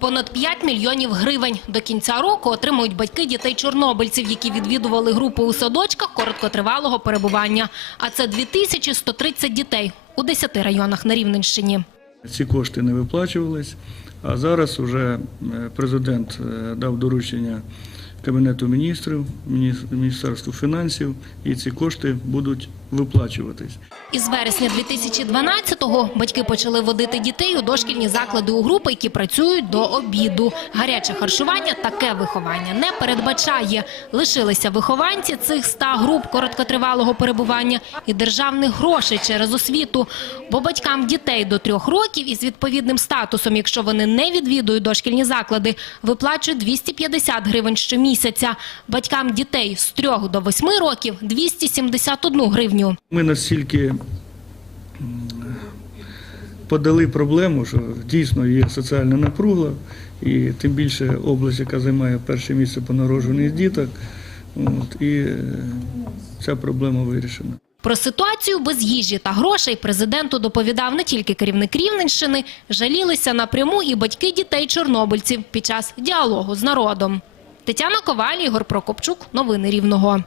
Понад 5 мільйонів гривень до кінця року отримують батьки дітей чорнобильців, які відвідували групи у садочках короткотривалого перебування. А це 2130 дітей у 10 районах на Рівненщині. Ці кошти не виплачувались, а зараз вже е, президент е, дав доручення Кабінету міністрів, Мініс- Міністерству фінансів, і ці кошти будуть виплачуватись. Із вересня 2012-го батьки почали водити дітей у дошкільні заклади у групи, які працюють до обіду. Гаряче харчування таке виховання не передбачає. Лишилися вихованці цих 100 груп короткотривалого перебування і державних грошей через освіту. Бо батькам дітей до трьох років із відповідним статусом, якщо вони не відвідують дошкільні заклади, виплачують 250 гривень щомісяця. Батькам дітей з 3 до 8 років – 271 гривню. Ми настільки подали проблему, що дійсно є соціальна напруга, і тим більше область, яка займає перше місце по народжуваних діток, от, і е, ця проблема вирішена. Про ситуацію без їжі та грошей президенту доповідав не тільки керівник Рівненщини, жалілися напряму і батьки дітей чорнобильців під час діалогу з народом. Тетяна Коваль, Ігор Прокопчук. Новини Рівного.